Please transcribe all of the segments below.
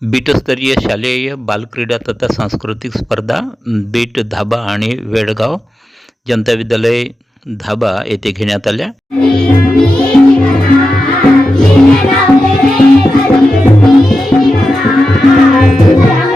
बीटस्तरीय शालेय बालक्रीडा तथा सांस्कृतिक स्पर्धा बीट धाबा आणि वेडगाव जनता विद्यालय धाबा येथे घेण्यात आल्या Yeah.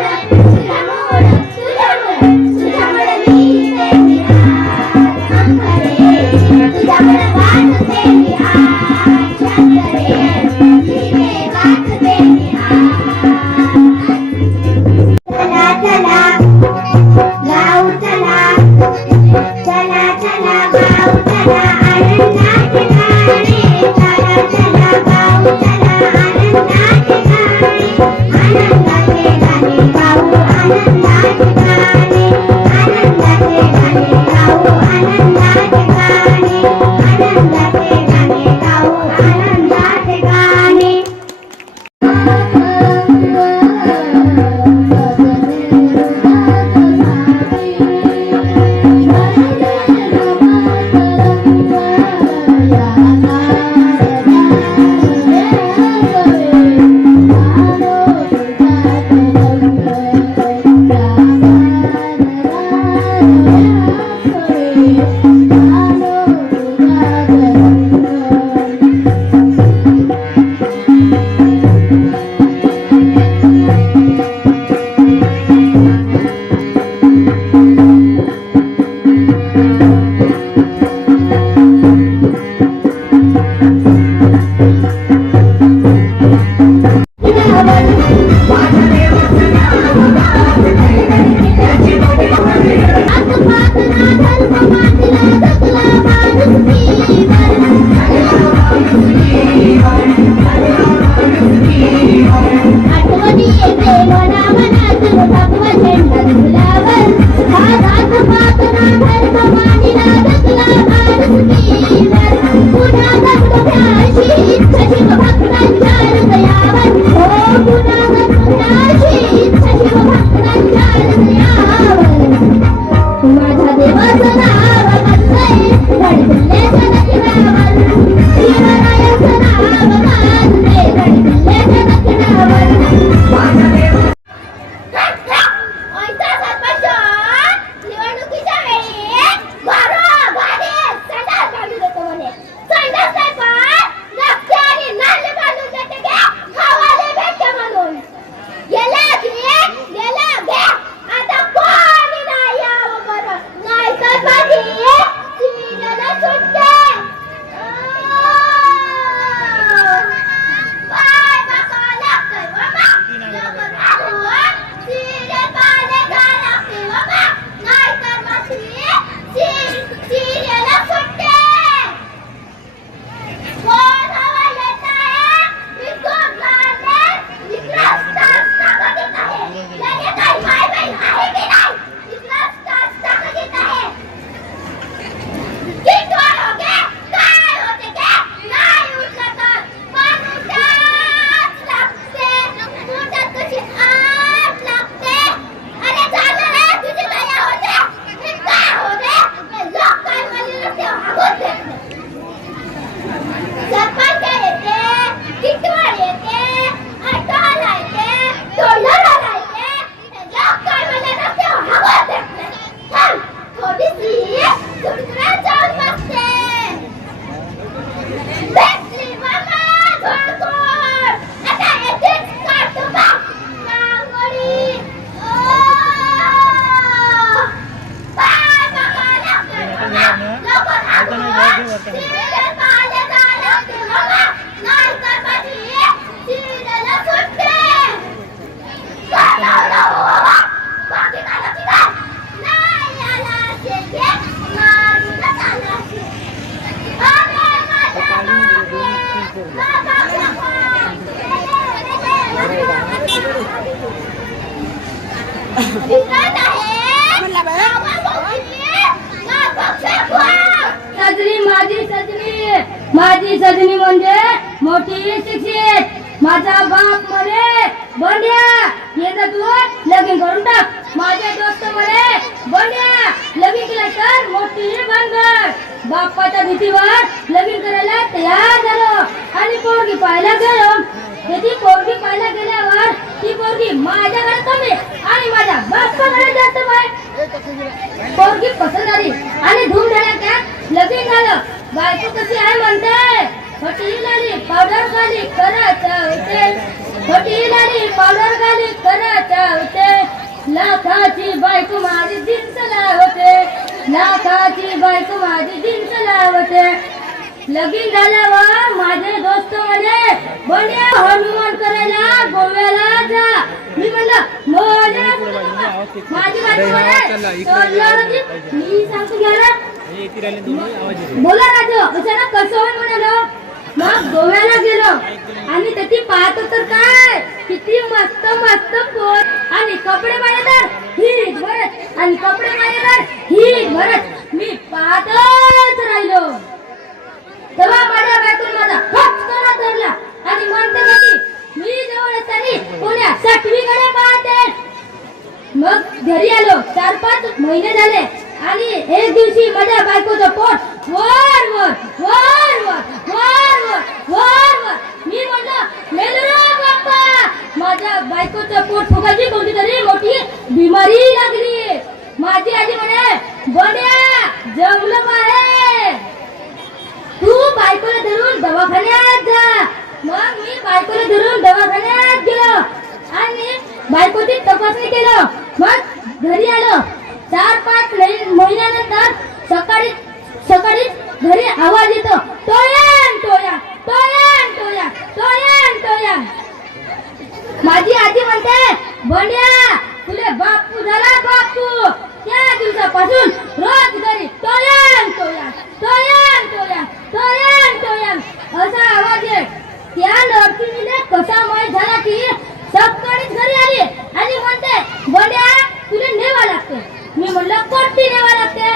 माझी सजनी म्हणजे मोठी शिक्षित. माझा बाप म्हणे बोंड्या हे तू लगीन करून टाक. माझे दोस्त म्हणे बोंड्या लगीन केलं तर मोठी बनगर बाप्पाच्या भीतीवर लगीन करायला तयार झालो. आणि पोरगी पाहायला गेलो. ती पोरगी पाहायला गेल्यावर ती पोरगी माझ्याकडे कमी आणि माझ्या बाप्पाकडे जास्त बाय पोरगी पसंत आली आणि धूम त्या लगीन झालं. बायको कशी आहे म्हणते? खोटी लाली पावडर खाली करायचं होते खोटी लाली पावडर खाली करायचं होते लाखाची बायको माझी दिनसला होते लाखाची बायको माझी दिनसला होते लगीन झाल्यावर माझे दोस्त म्हणे बंड्या हनुमान करायला गोव्याला जा. मी म्हणलं माझी बायको म्हणे. मी सांगतो घ्यायला बोला राजा अचानक कसं होईल मग गोव्याला गेलो. आणि त्याची पाहतो तर काय? किती मस्त मस्त पोट आणि कपडे माझे तर हिट भरत. आणि कपडे माझे तर हिट भरत. मी पाहतच राहिलो. तेव्हा माझ्या बायकून माझा हक्क धरला. आणि म्हणते की मी जवळ असताना पुण्या सातवीकडे पाहते? मग घरी आलो. चार पाच महिने झाले. आणि एक दिवशी माझ्या बायकोचं पोट वर वर वर वर वर वर वर वर. मी म्हणलं मेलरो बाप्पा माझ्या बायकोचं पोट फुगायची कोणती तरी मोठी बिमारी लागली. माझी आजी म्हणे बड्या जमलं आहे तू बायकोला धरून दवाखान्यात जा. मग मी बायकोला धरून दवाखान्यात गेलो आणि बायकोची तपासणी केलं. मग घरी आलो. चार पाच महिन्यानंतर सकाळी सकाळी घरी आवाज येतो. टोयान टोया टोयान टोया टोयान टोया माझी आजी म्हणते बंड्या तुले बापू झाला बापू. त्या दिवसापासून रोज घरी टोयान टोया टोयान टोया टोयान टोया असा आवाज येत. त्या नर्सिंगने कसा मय झाला की सकाळीच घरी आली आणि म्हणते बंड्या तुला नेवा लागते. मी म्हणलं कोणती न्यावं लागते?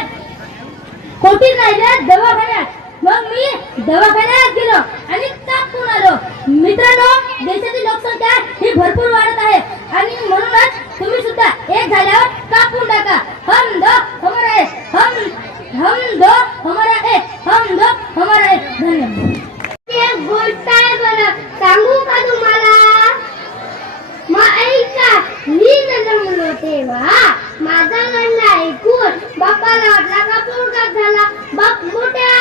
कोटी नाही दवाखान्यात. मग मी दवाखान्यात गेलो आणि कापून आलो. मित्रांनो देशाची लोकसंख्या ही भरपूर वाढत आहे. आणि म्हणूनच तुम्ही सुद्धा एक झाल्यावर कापून टाका. हम दो हम हम हम दो हम दो हमारा है धन्यवाद एक गोष्ट आहे बरं सांगू का तुम्हाला मग ऐका मी जन्मलो तेव्हा माझा लढला ऐकून बापाला वाटला का पोरगा झाला बाप मोठ्या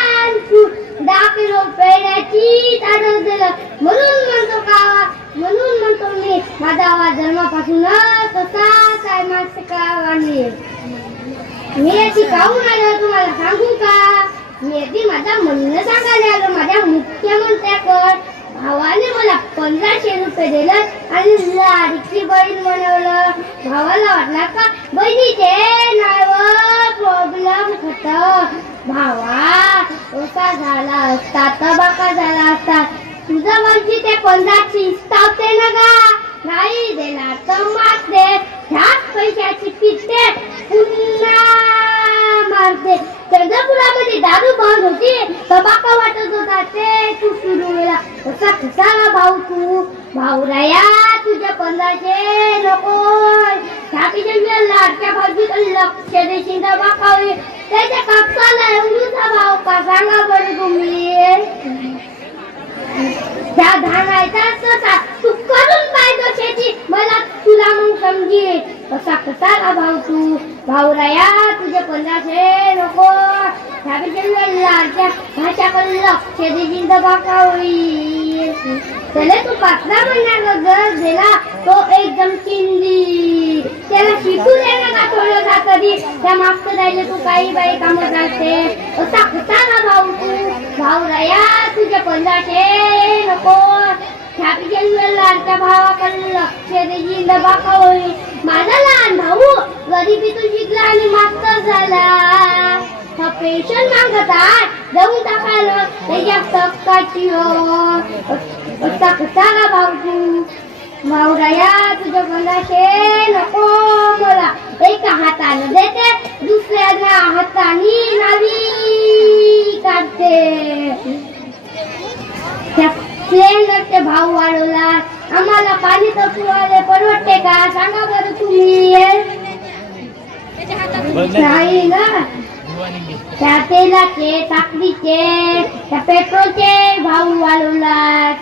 दहा किलो पेड्याची ताडव दिलं म्हणून म्हणतो का म्हणून म्हणतो मी माझा आवाज जन्मापासूनच तसाच आहे मानसिकावानी मी याची काहून आलो तुम्हाला सांगू का मी याची माझा म्हणणं सांगायला आलो माझ्या मुख्यमंत्र्याकडे भावाने मला पंधराशे रुपये दिलं आणि लाडकी बहीण बनवलं भावाला वाटला का बहिणीचे नाव प्रॉब्लेम होत भावा असा झाला असता तबाका झाला असता तुझं म्हणजे ते पंधराशे इस्तावते ना गा नाही देणार तर मारते ह्याच पैशाची पिते पुन्हा मारते. चंद्रपुरामध्ये दारू बंद होती. तबाका वाटत होता. ते तू सुरू वेळा. कसा कसा भाऊ तू. भाऊराया तुझ्या पंधराशे नको ह्या लाडक्या भाऊजी लक्ष देशील तबाका त्याच्या कापसाला एवढूचा भाव का सांगा बरं तुम्ही? त्या धानायचा तसा. तू करून पाहिजे शेती. मला तुला मग समजेल. कसा कसा का भाऊ तू. भाऊराया तुझे पंधराशे नको. लाडच्या भाषाकडे लक्ष देशील बाका होईल त्याला तू पाचला महिना गरज दिला तो एकदम चिंदी. त्याला शिकू दे ना का थोडं का कधी त्या मागचं राहिले तू काही बाई कामं करते असा कसा ना भाऊ तू. भाऊराया तुझे पंधराशे नको. छापीच्या लाडच्या भावाकडे लक्ष देशील तर होई. होईल माझा लहान भाऊ गरिबीतून शिकला आणि मास्टर झाला. हा पेन्शन मागतात जाऊन टाकायला. त्याच्या टक्काची हो. असा कसा का भाऊ तू भाऊराया तुझ्या पंधराशे नको मला. एक हातानं देते. दुसऱ्याच्या हाताने नावी काढते. सिलेंडरचे भाव वाढवला. आम्हाला पाणी तत्वाले परवडते का? सांगा बरं तुम्ही. नाही ना? त्या तेलाचे साखरीचे त्या पेट्रोलचे भाव वाढवला.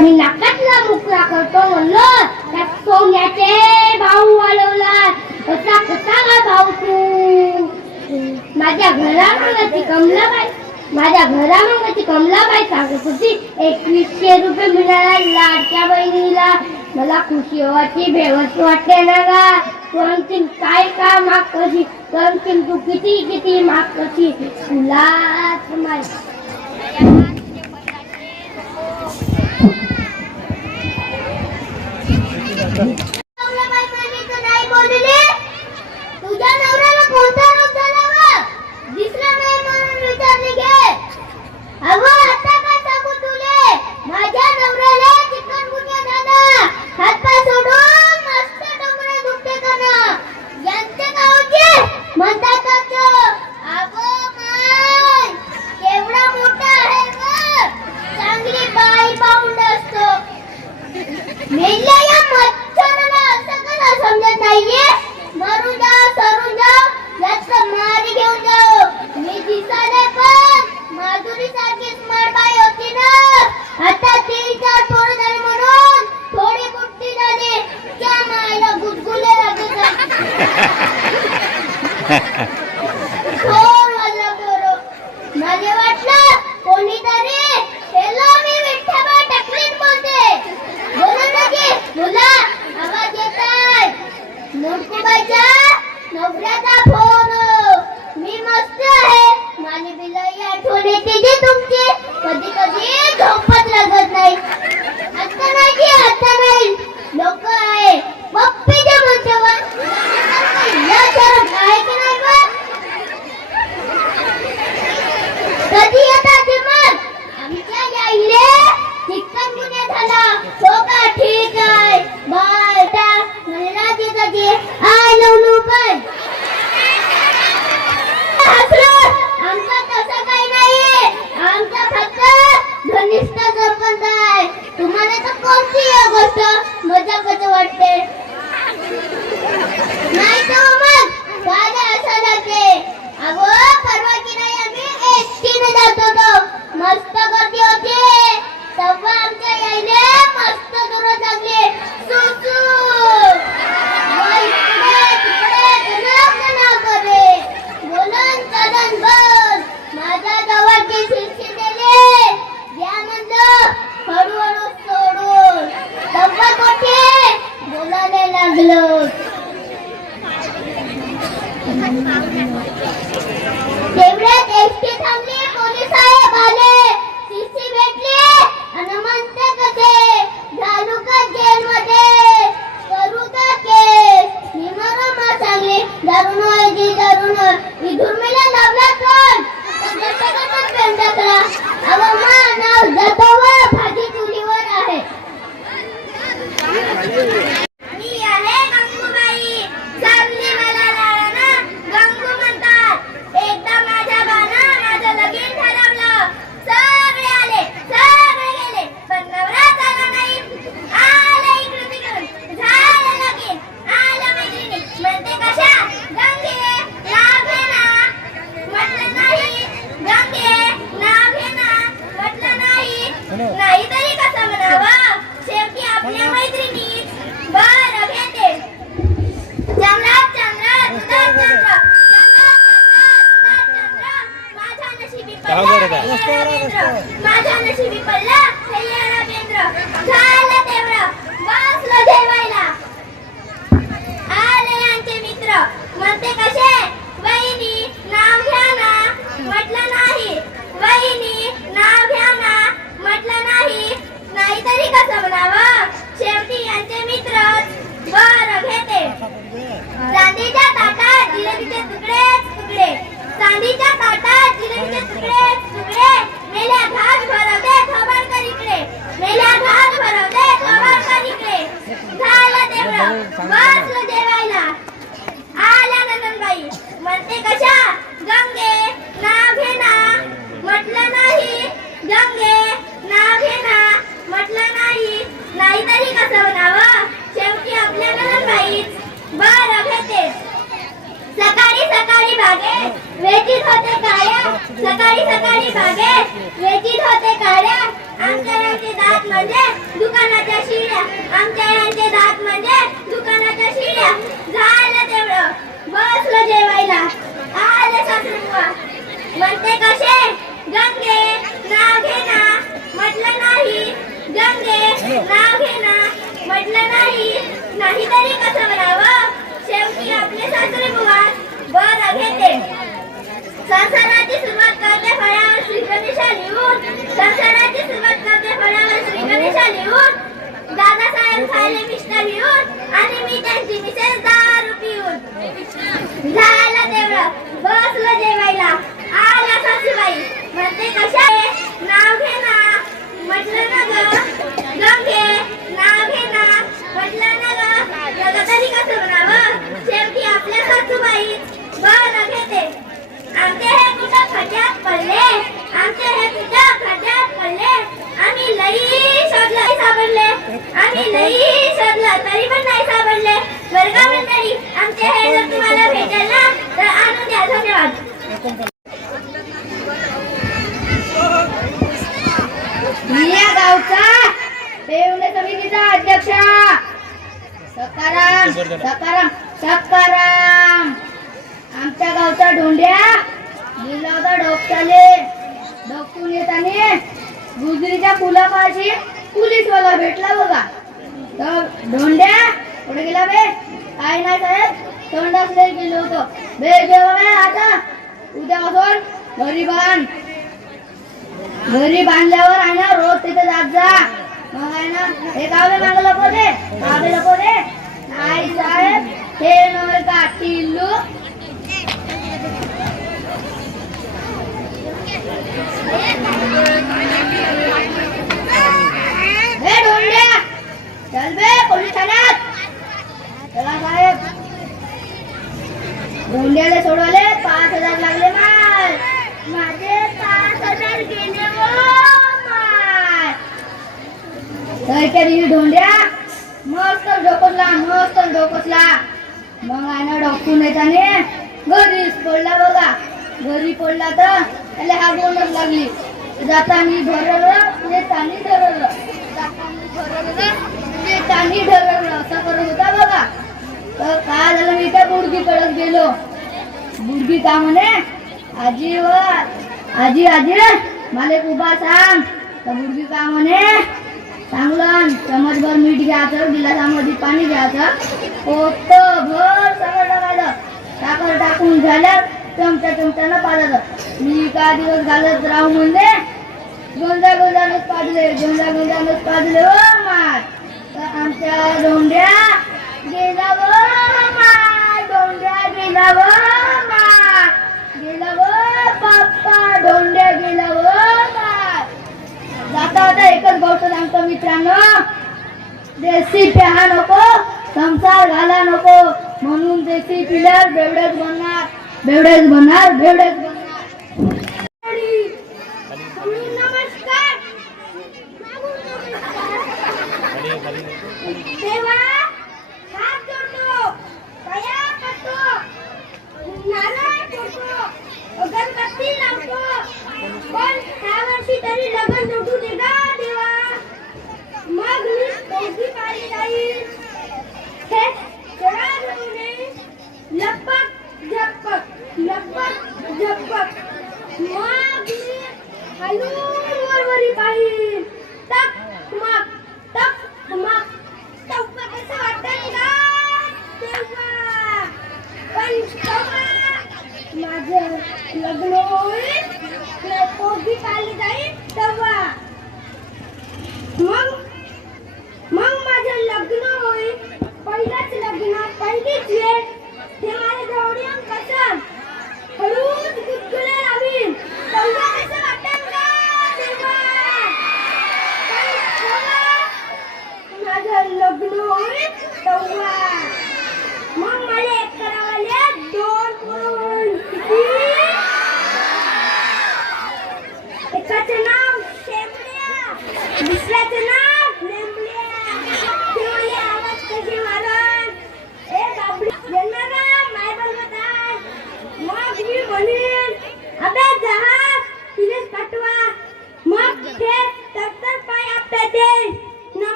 मी नाकातला मुकला करतो म्हणलं त्या सोन्याचे भाव वाढवला. कसा कसा भाव तू? माझ्या घराला ती कमला बाई. माझ्या घरामागची कमलाबाई सांगत होती एकवीसशे रुपये मिळाला लाडक्या बहिणीला. मला खुशी होती बेवस वाटते ना गा. कोणती काय का माग कशी कोणती तू किती किती माग कशी तुलाच Thank you म्हणे तर नाही बोलले तुझ्या नवऱ्याला कोणता रोग झाला व दिसला नाही म्हणून विचारले घे अगं आता काय सांगू तुले माझ्या नवऱ्याला चिकनगुन्या झाला हातपाय सोडून मस्त डोंगरे दुखते कन यांचे गावचे म्हणतात अगं माय केवढा मोठा आहे ग चांगली बाई पाऊंड असतो मेल्या या मच्छराला असं कसं समजत नाहीये? रवींद्र. माझ्या नशिबी पडला ये रवींद्र झालं तेवढं. बसलो जेवायला. आले यांचे मित्र. म्हणते कसे? वहिनी नाव घ्या ना. म्हटलं नाही. वहिनी नाव घ्या ना. म्हटलं नाही. नाहीतरी कसं म्हणावं? शेवटी यांचे मित्र बर घेते. चांदीच्या ताटात जिलेबीचे तुकडे तुकडे. चांदीच्या ताटा जिलेबीचे तुकडे तुकडे. मेल्या घास भरवते खबर कर इकडे. मेल्या घास भरवते खबर कर इकडे. झालं तेवढं वाचलं जेवायला आल्या नंदनबाई. म्हणते कशा? गंगे नाव घे ना. म्हटलं नाही. गंगे नाव घे ना. म्हटलं नाही. नाहीतरी कसं म्हणावं शेवटी आपल्या नंदनबाईच बरं घेते सकाळी सकाळी बागेत वेचीत होते काळ्या सकाळी सकाळी बागेत वेचित होते काळ्या आमच्या दात म्हणजे दुकानाच्या शिड्या. आमच्या दात म्हणजे दुकानाच्या शिड्या. झालं तेवढं. बसलं जेवायला. आले सासरे म्हणते कसे? गंगे नाव घे ना. म्हटलं नाही. गंगे नाव घे ना. म्हटलं नाही. नाहीतरी कसं म्हणावं? शेवटी आपले सासरे बुवा. बर घेते. संसाराची सुरुवात करते फळावर श्रीगणेशा लिहून संसाराची सुरुवात करते फळावर श्रीगणेशा लिहून दादासाहेब खायले मिस्टर लिहून आणि मी त्यांची मिसेस दारू पिऊन झाला तेवढं. बसलं जेवायला. आला सासूबाई. म्हणते कशा आहे? नाव घे ना म्हटलं ना ग गंगे नाव घे ना म्हटलं ना ग जग तरी कसं म्हणावं शेवटी आपल्या सासूबाई बरं घेते आमचे हे कुठं खड्ड्यात पडले आमचे हे कुठं खड्ड्यात पडले आम्ही लई शोधलं नाही सापडले आम्ही लई शोधलं तरी पण नाही सापडले वर्गा मंडळी आमचे हे जर तुम्हाला भेटेल ना तर आणून द्या धन्यवाद मी या गावचा पेवणे समितीचा अध्यक्ष सकाराम सकाराम सकाराम आमच्या गावचा ढोंड्या गेला होता डोकटाले डोकटून येताना गुजरीच्या पुलापाशी पोलीसवाला भेटला बघा तर ढोंड्या कुठे गेला बे काय नाही साहेब तोंडास नाही गेलो होतो बे आता. उद्या आता घरी बांध. घरी बांधल्यावर आहे ना रोज तिथे जात जा. मग आहे ना हे कावे मागे लपो दे. कावे लपो दे. नाही साहेब हे नवल का टिल्लू? हे ढोंड्या. चल बे पोलीस ठाण्यात. चला साहेब. गोंड्याला सोडवले पाच हजार लागले माल माझे पाच हजार गेले ढोंड्या? मस्त डोकसला मस्त डोकसला. मग आहे ना डॉक्टर येताने घरीच पडला बघा. घरी पडला तर त्याला हागवणच लागली. जातानी भरलं येतानी धरलं जातानी भरलं चांगली धरलं असं करत होता बघा तर काय झालं आजी कडक गेलो. बुडगी का म्हणे? आजी व आजी आजी मला एक उभा सांग. तर बुडगी का म्हणे? चांगलं चमचभर मीठ घ्यायचं गिलासामध्ये पाणी घ्यायचं. पोट भर सगळं टाकायचं. साखर टाकून झाल्यावर चमचा चमच्यानं पाजायचं मी का दिवस घालत राहू म्हणले? गोंजा गोंजानच पाजले गोंजा गोंजानच पाजले हो मार तर आमच्या दोंड्या गेला दोंड्या गेला व गेला व बाप्पा दोंड्या गेला व जाता जाता एकच गोष्ट सांगतो मित्रांनो. देशी प्याहा नको संसार घाला नको. म्हणून देशी पिल्यावर बेवडेच बनणार बेवडेच बनणार बेवडेच बनणार. नमस्कार.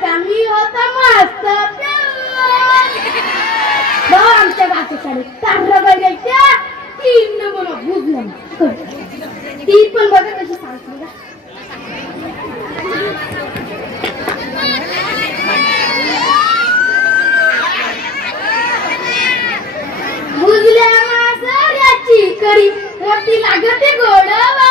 कारण का होता मस्त. भाऊ आमच्या गाच्या शाळेत बघायच्या. तीन मला बुजलं ती पण बघा कशी सांगते का मासऱ्याची कडी मोठी लागते गोडवा.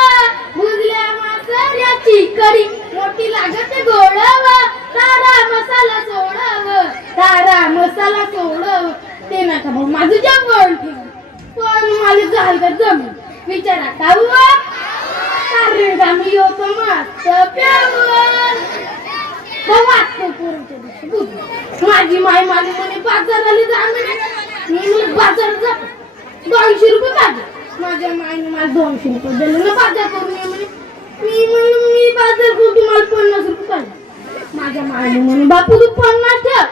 भुजल्या मासऱ्याची कडी मोठी लागते गोडवा. तारा मसाला सोडव. तारा मसाला सोडव. ते नका भाऊ माझं जेवण ठेव. पण मला झालं का जमीन विचारा का हुआ? कारण का मी होतो मस्त पेवर वाटतो दिवशी? माझी माय माझी म्हणे बाजाराला जा मी मग बाजारात जातो दोनशे रुपये पाहिजे माझ्या मायने मला दोनशे रुपये दिले. ना बाजार करून ये म्हणे मी म्हणून मी बाजार करून तुम्हाला पन्नास रुपये आणि म्हणून बापू तू पन्नास ठेव.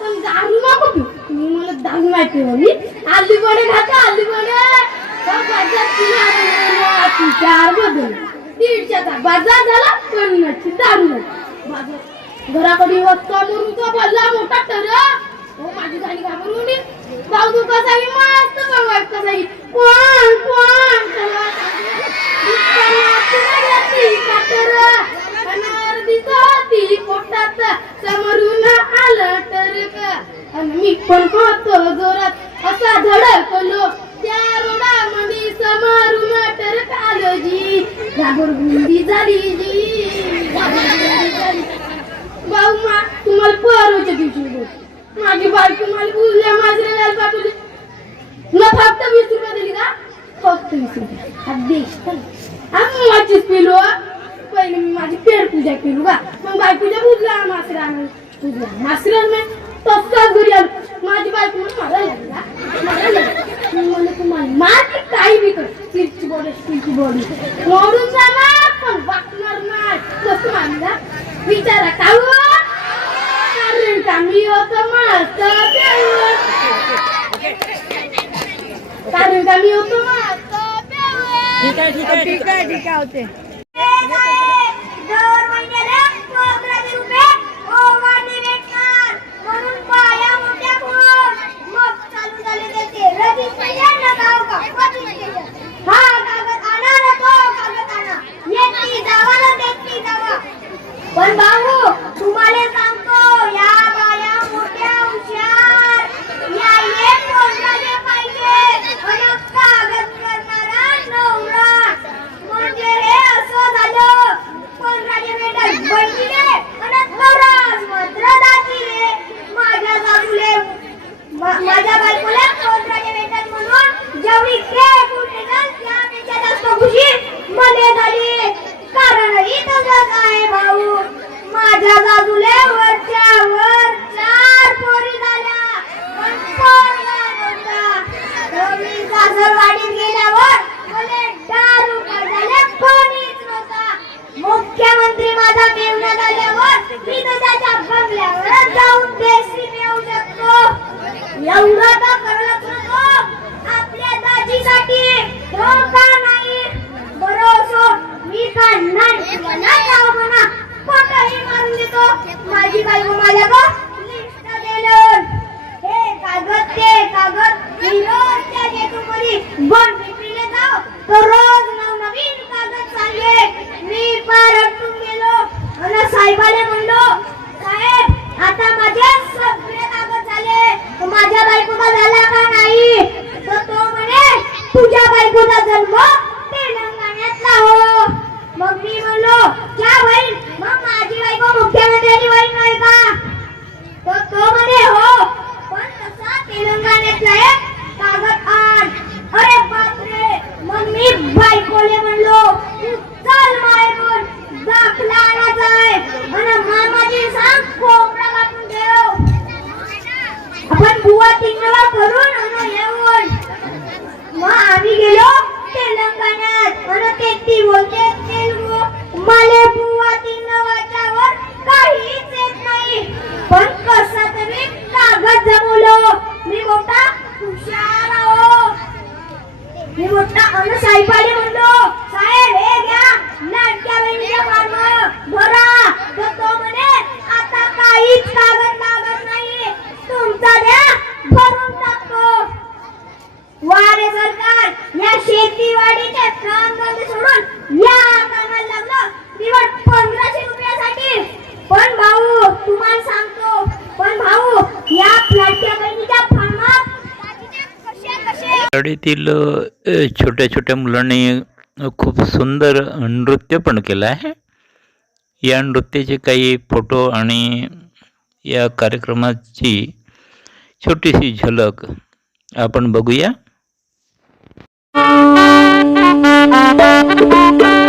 पण दारू नको पिऊ. मी मला दारू नाही पिऊ आली बडे खाता आली बडे चार बदल दीडच्याचा बाजार झाला पन्नासची दारू बाजार. घराकडे वस्ता मरून तो बदला मोठा तर हो माझी झाली घाबरून भाऊ तू कसा मस्त बघायत कसा कोण कोण? ती पोटात समरून आलं तर आणि मी पण होतो जोरात असा धडकलो. त्या रोडामध्ये समारून टरक आलो जी. घाबरगुंडी झाली जी. भाऊ मा तुम्हाला परवाच्या दिवशी माझी बायको मला बोलल्या माझ्या घाल पाठवली. तुला फक्त वीस रुपये दिली का? फक्त वीस रुपये. देश माझीच पिलो पहिले मी माझी पेड पूजा केली का मग बायकोच्या बुजला मासरा पूजला मासरा नाही तसंच घरी आलो. माझी बायको म्हणून मला लागला मला लागला. मी म्हणलं तुम्हाला माझी काही बी कर स्टीलची बॉडी स्टीलची बॉडी मोडून जाणार पण वाकणार नाही. कसं मानला. विचारा का हो? कारण का मी होतो पेवर. कारण का मी होतो मस्त पेवर. दर महिन्याला पंधराशे रुपये ओवाने भेटणार. म्हणून बाया मोठ्या कोण? मग चालू झाले त्याचे रजिस्ट्रेशन लगाव का? रजिस्ट्रेशन. हा कागद आणा ना तो कागद आणा. येती जावा ना देती जावा. पण भाऊ तुम्हाला सांगतो या बाया मोठ्या हुशार या एक कोणाले पाहिजे आणि कागद करणारा नवरा म्हणजे हे असं झालं कोणाले भेटत बहिणीले आणि नवराच मात्र दाखीले माझ्या बाजूले मा- माझ्या बायकोला कोणाले भेटत म्हणून जेवढी खेळ कुठे त्यापेक्षा जास्त खुशी मध्ये झाली कारणही तसंच आहे भाऊ माझ्या बाजूले वरच्या वर चार पोरी झाल्या पण पोरगा नव्हता. तर मी सासरवाडीत गेल्यावर मला दारू पडल्याने कोणीच नव्हता मुख्यमंत्री माझा मेवना झाल्यावर मी तर त्याच्या बंगल्यावर जाऊन देशी मिळवू शकतो एवढं तर करत नको आपल्या दाजीसाठी हो का नाही बरं असो मी काय जाऊ म्हणा मारून देतो माझी बायको माझ्या लिस्ट हे कागद ते कागद मी बन पिपरीला जाऊ तर रोज नवनवीन कागद चालले मी पार अटून गेलो आणि साहेबाले म्हणलो साहेब आता माझे सगळे कागद झाले तर माझ्या बायकोचा झाला का नाही तर तो म्हणे तुझ्या बायकोचा जन्म तेलंगणातला हो मग मी म्हणलो क्या होईल मग माझी बायको मुख्यमंत्र्याची होईल नाही का तर तो म्हणे हो पण तसा बुवा तिंगळा करून अन येऊन मग आम्ही गेलो तेलंगणात. आणि ते ती बोलते तेलगू मले बुवा तीन तिंगवाच्यावर काहीच येत नाही. पण कसा तरी कागद जमवलो. मी मोठा हुशार आहो. मी मोठा अन साहेबाला म्हणलो साहेब हे घ्या. लाडक्या बहिणीच्या फॉर्म भरा तर तो म्हणे आता काहीच कागद लागत नाही तुमचा द्या भरून टाकतो वारे सरकार दिवाळीचे शेतीवाडीचे काम धंदे सोडून या कामाला लागलो. निवड पंधराशे रुपयासाठी. पण भाऊ तुम्हाला सांगतो. पण भाऊ या फ्लॅटच्या बहिणीच्या फार्मात शाळेतील छोट्या छोट्या मुलांनी खूप सुंदर नृत्य पण केलं आहे. या नृत्याचे काही फोटो आणि या कार्यक्रमाची छोटीशी झलक आपण बघूया. माझ्या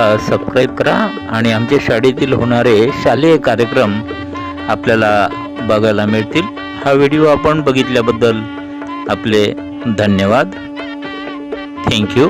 चॅनलला सबस्क्राईब करा आणि आमच्या शाळेतील होणारे शालेय कार्यक्रम आपल्याला बघायला मिळतील. हा व्हिडिओ आपण बघितल्याबद्दल आपले धन्यवाद. थँक्यू